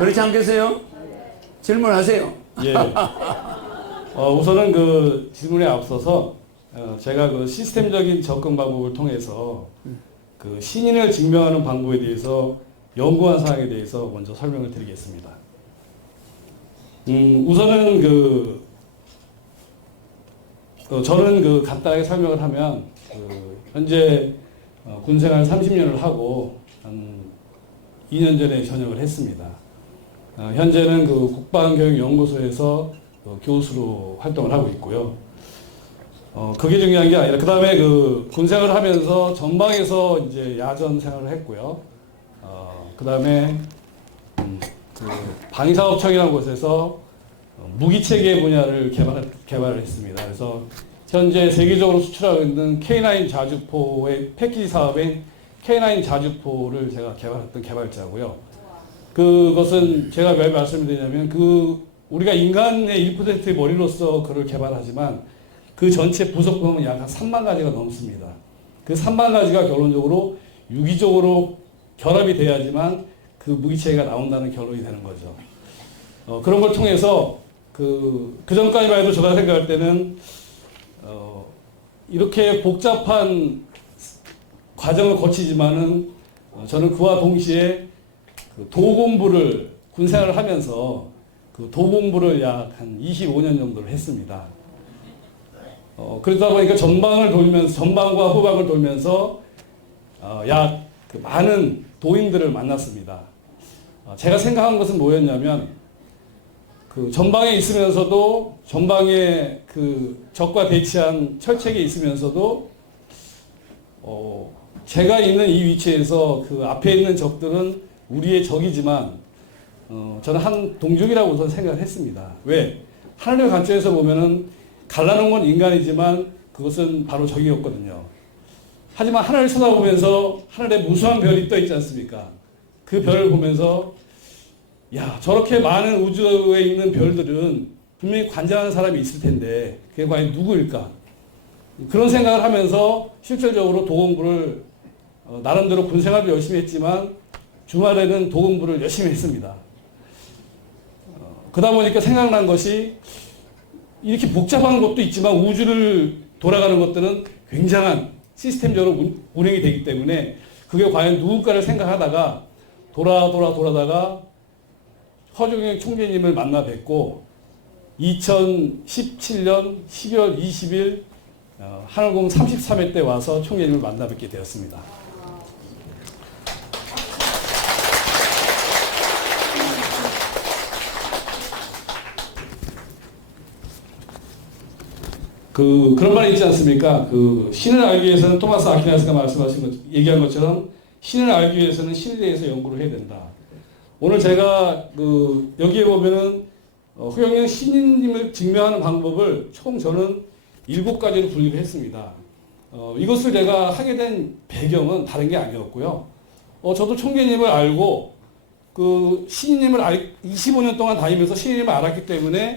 그렇지 않겠어요? 질문하세요. 예. 우선은 그 질문에 앞서서 제가 그 시스템적인 접근 방법을 통해서 그 신인을 증명하는 방법에 대해서 연구한 사항에 대해서 먼저 설명을 드리겠습니다. 우선은 저는 그 간단하게 설명을 하면 현재 군생활 30년을 하고 한 2년 전에 전역을 했습니다. 현재는 그 국방교육연구소에서 교수로 활동을 하고 있고요. 그게 중요한 게 아니라 그 다음에 그 군생활을 하면서 전방에서 이제 야전 생활을 했고요. 그 다음에 그 방위사업청이라는 곳에서 무기체계 분야를 개발을 했습니다. 그래서 현재 세계적으로 수출하고 있는 K9 자주포의 패키지 사업인 K9 자주포를 제가 개발했던 개발자고요. 그것은 제가 왜 말씀을 드리냐면 우리가 인간의 1%의 머리로서 그를 개발하지만 그 전체 부속품은 약 한 3만 가지가 넘습니다. 그 3만 가지가 결론적으로 유기적으로 결합이 돼야지만 그 무기체계가 나온다는 결론이 되는 거죠. 그런 걸 통해서 그 전까지만 해도 제가 생각할 때는 이렇게 복잡한 과정을 거치지만은 저는 그와 동시에 그 도공부를 군생활을 하면서 그 도공부를 약 한 25년 정도를 했습니다. 그러다 보니까 전방과 후방을 돌면서 약 그 많은 도인들을 만났습니다. 제가 생각한 것은 뭐였냐면 그 전방에 있으면서도 전방에 그 적과 대치한 철책에 있으면서도 제가 있는 이 위치에서 그 앞에 있는 적들은 우리의 적이지만 저는 한 동족이라고 우선 생각을 했습니다. 왜? 하늘의 관점에서 보면은 갈라놓은 건 인간이지만 그것은 바로 적이었거든요. 하지만 하늘을 쳐다보면서 하늘에 무수한 별이 떠 있지 않습니까? 그 별을 보면서 야, 저렇게 많은 우주에 있는 별들은 분명히 관장하는 사람이 있을 텐데 그게 과연 누구일까? 그런 생각을 하면서 실질적으로 도공부를 나름대로 군생활도 열심히 했지만 주말에는 도공부를 열심히 했습니다. 그러다 보니까 생각난 것이 이렇게 복잡한 것도 있지만 우주를 돌아가는 것들은 굉장한 시스템적으로 운행이 되기 때문에 그게 과연 누굴까를 생각하다가 돌아다가 허중영 총재님을 만나 뵙고 2017년 12월 20일 하늘공 33회 때 와서 총재님을 만나 뵙게 되었습니다. 그런 말이 있지 않습니까? 신을 알기 위해서는 토마스 아퀴나스가 얘기한 것처럼 신을 알기 위해서는 신에 대해서 연구를 해야 된다. 오늘 제가 여기에 보면은 허경영 신인님을 증명하는 방법을 총 저는 7가지로 분류를 했습니다. 이것을 제가 하게 된 배경은 다른 게 아니었고요. 저도 총재님을 알고 신인님을 25년 동안 다니면서 신인님을 알았기 때문에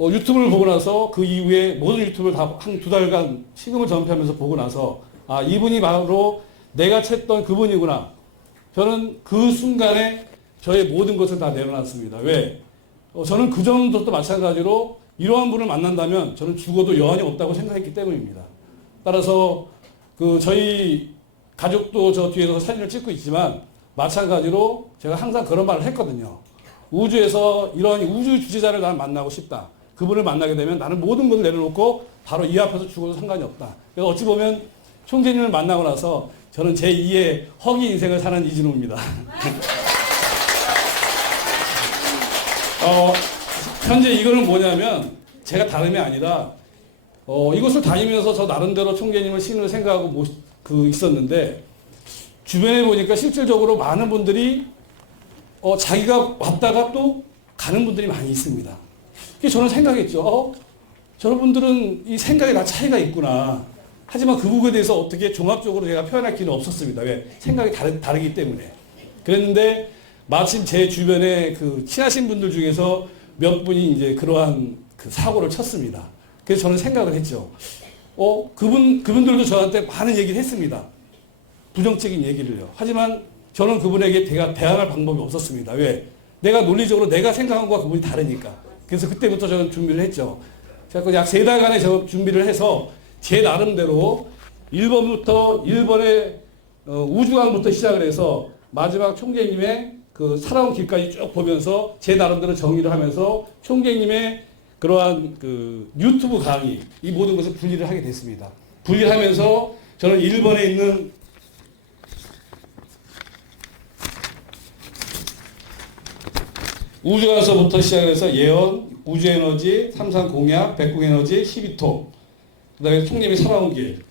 유튜브를 보고 나서 그 이후에 모든 유튜브를 다 한 2달간 식음을 전폐하면서 보고 나서 이분이 바로 내가 찾던 그분이구나. 저는 그 순간에 저의 모든 것을 다 내려놨습니다. 왜? 저는 그 전부터 마찬가지로 이러한 분을 만난다면 저는 죽어도 여한이 없다고 생각했기 때문입니다. 따라서 저희 가족도 저 뒤에서 사진을 찍고 있지만 마찬가지로 제가 항상 그런 말을 했거든요. 우주에서 이런 우주 주제자를 나는 만나고 싶다. 그분을 만나게 되면 나는 모든 것을 내려놓고 바로 이 앞에서 죽어도 상관이 없다. 그래서 어찌 보면 총재님을 만나고 나서 저는 제2의 허기 인생을 사는 이진호입니다. 현재 이거는 뭐냐면 제가 다름이 아니라 이것을 다니면서 저 나름대로 총재님을 신을 생각하고 있었는데 주변에 보니까 실질적으로 많은 분들이 자기가 왔다가 또 가는 분들이 많이 있습니다. 그래서 저는 생각했죠. 저분들은 이 생각에 다 차이가 있구나. 하지만 그 부분에 대해서 어떻게 종합적으로 제가 표현할 기회는 없었습니다. 왜? 생각이 다르기 때문에. 그랬는데 마침 제 주변에 친하신 분들 중에서 몇 분이 이제 그러한 사고를 쳤습니다. 그래서 저는 생각을 했죠. 그분들도 저한테 많은 얘기를 했습니다. 부정적인 얘기를요. 하지만 저는 그분에게 대항할 방법이 없었습니다. 왜? 내가 논리적으로 내가 생각한 것과 그분이 다르니까. 그래서 그때부터 저는 준비를 했죠. 그래서 약 3달간의 저 준비를 해서 제 나름대로 1번의 우주왕부터 시작을 해서 마지막 총재님의 그 살아온 길까지 쭉 보면서 제 나름대로 정리를 하면서 총재님의 그러한 그 유튜브 강의 이 모든 것을 분리를 하게 됐습니다. 분리를 하면서 저는 1번에 있는 우주관서부터 시작해서 예언, 우주에너지, 삼산공약, 백궁에너지, 12통, 그 다음에 총님이 살아온 길.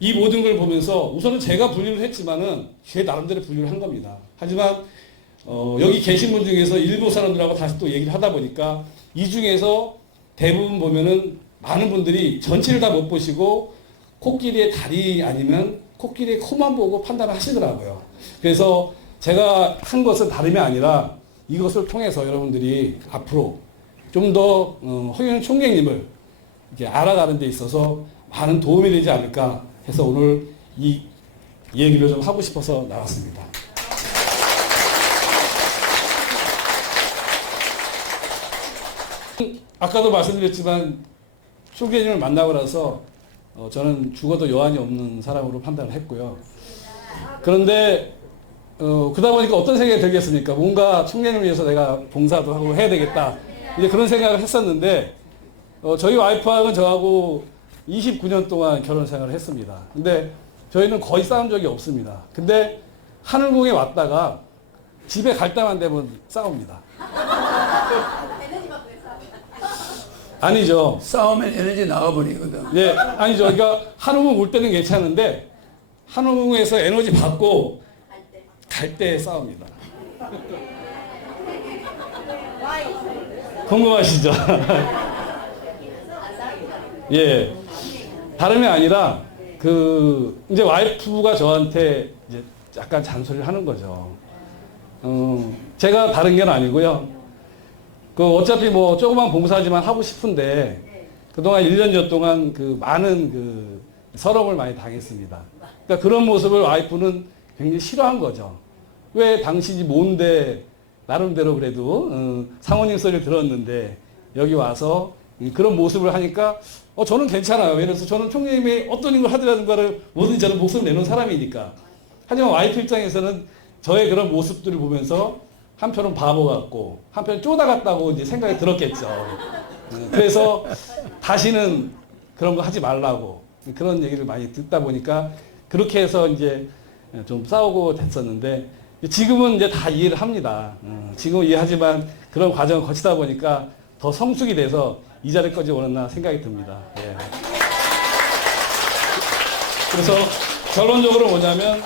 이 모든 걸 보면서 우선은 제가 분류를 했지만은 제 나름대로 분류를 한 겁니다. 하지만 여기 계신 분 중에서 일부 사람들하고 다시 또 얘기를 하다 보니까 이 중에서 대부분 보면은 많은 분들이 전체를 다 못 보시고 코끼리의 다리 아니면 코끼리의 코만 보고 판단을 하시더라고요. 그래서 제가 한 것은 다름이 아니라 이것을 통해서 여러분들이 앞으로 좀 더 허경영 총장님을 이렇게 알아가는 데 있어서 많은 도움이 되지 않을까 해서 오늘 이 얘기를 좀 하고 싶어서 나왔습니다. 아까도 말씀드렸지만 총장님을 만나고 나서 저는 죽어도 여한이 없는 사람으로 판단을 했고요. 그런데 그러다 보니까 어떤 생각이 들겠습니까? 뭔가 청년을 위해서 내가 봉사도 하고 해야 되겠다. 이제 그런 생각을 했었는데, 저희 와이프하고는 저하고 29년 동안 결혼 생활을 했습니다. 근데 저희는 거의 싸운 적이 없습니다. 근데 하늘궁에 왔다가 집에 갈 때만 되면 싸웁니다. 아니죠. 싸우면 에너지 나가버리거든. 예, 아니죠. 그러니까 하늘궁 올 때는 괜찮은데, 하늘궁에서 에너지 받고 갈 때 싸웁니다. 궁금하시죠? 예. 다름이 아니라, 이제 와이프가 저한테 이제 약간 잔소리를 하는 거죠. 제가 다른 게 아니고요. 어차피 뭐 조그만 봉사지만 하고 싶은데, 그동안 1년여 동안 많은 서러움을 많이 당했습니다. 그러니까 그런 모습을 와이프는 굉장히 싫어한 거죠. 왜 당신이 뭔데 나름대로 그래도 상호님 소리를 들었는데 여기 와서 그런 모습을 하니까 저는 괜찮아요. 그래서 저는 총장님이 어떤 걸 하더라든가를 뭐든지 저는 목숨을 내놓은 사람이니까. 하지만 와이프 입장에서는 저의 그런 모습들을 보면서 한편은 바보 같고 한편은 쪼다 같다고 이제 생각이 들었겠죠. 그래서 다시는 그런 거 하지 말라고 그런 얘기를 많이 듣다 보니까 그렇게 해서 이제 좀 싸우고 됐었는데 지금은 이제 다 이해를 합니다. 지금은 이해하지만 그런 과정을 거치다 보니까 더 성숙이 돼서 이 자리까지 오는나 생각이 듭니다. 예. 그래서 결론적으로 뭐냐면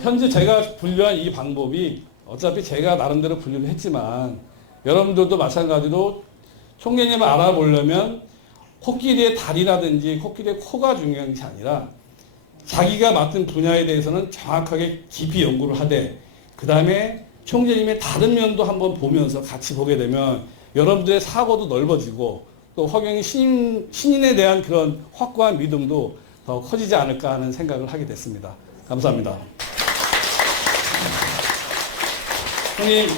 현재 제가 분류한 이 방법이 어차피 제가 나름대로 분류를 했지만 여러분들도 마찬가지로 총장님을 알아보려면 코끼리의 다리라든지 코끼리의 코가 중요한 것이 아니라 자기가 맡은 분야에 대해서는 정확하게 깊이 연구를 하되 그 다음에 총재님의 다른 면도 한번 보면서 같이 보게 되면 여러분들의 사고도 넓어지고 또 허경영 신인에 대한 그런 확고한 믿음도 더 커지지 않을까 하는 생각을 하게 됐습니다. 감사합니다. 형님